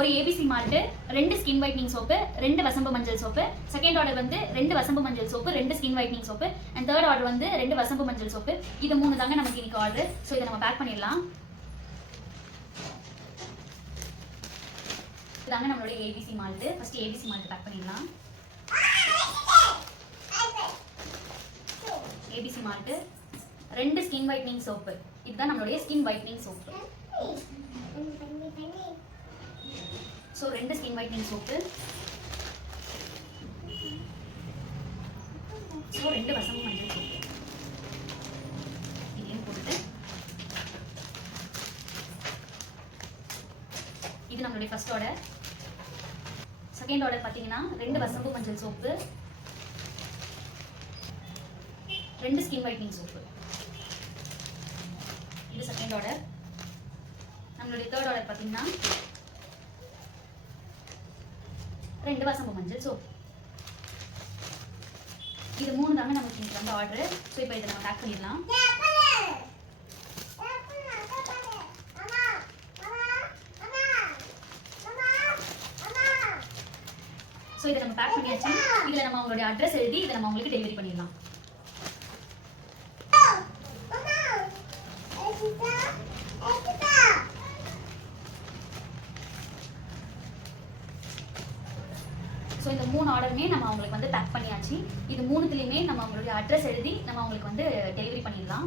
ஒரு ABC malt, 2 skin whitening soap, 2 வசம்பு மஞ்சள் சோப்பு. செகண்ட் ஆர்டர் வந்து 2 வசம்பு மஞ்சள் soap, 2 skin whitening soap. And third order வந்து 2 வசம்பு மஞ்சள் சோப்பு. இது 3 தாங்க நமக்கு இன்னைக்கு ஆர்டர். ஸோ இதை நம்ம பேக் பண்ணிடலாம். இதாங்க நம்மளோட ABC malt. First ABC malt pack பண்ணிடலாம். ABC malt, 2 skin whitening soap. இதுதான் நம்மளுடைய skin whitening soap. So 2 skin whitening soap. So 2 வசம்பு மஞ்சள் சோப்பு. இதையும் போட்டுட்டு இது நம்மளுடைய ஃபர்ஸ்ட் ஆர்டர். செகண்ட் ஆர்டர் பார்த்தீங்கன்னா 2 வசம்பு மஞ்சள் சோப்பு, 2 ஸ்கின் ஒயிட்னிங் சோப்பு. இது செகண்ட் ஆர்டர். நம்மளுடைய தேர்ட் ஆர்டர் பார்த்தீங்கன்னா 2 வசம்பு மஞ்சள் சோப்பு. இது 3 தாங்க நமக்கு இன்னைக்கு வந்து ஆர்டர். ஸோ இப்போ இதை நம்ம பேக் பண்ணிடலாம். ஸோ இதை நம்ம பேக் பண்ணியாச்சு. இதில் நம்ம அவங்களுடைய அட்ரஸ் எழுதி இதை நம்ம அவங்களுக்கு டெலிவரி பண்ணிடலாம். ஸோ இந்த 3 ஆர்டருமே நம்ம அவங்களுக்கு வந்து பேக் பண்ணியாச்சு. இது 3த்துலேயுமே நம்ம அவங்களுடைய அட்ரஸ் எழுதி நம்ம அவங்களுக்கு வந்து டெலிவரி பண்ணிடலாம்.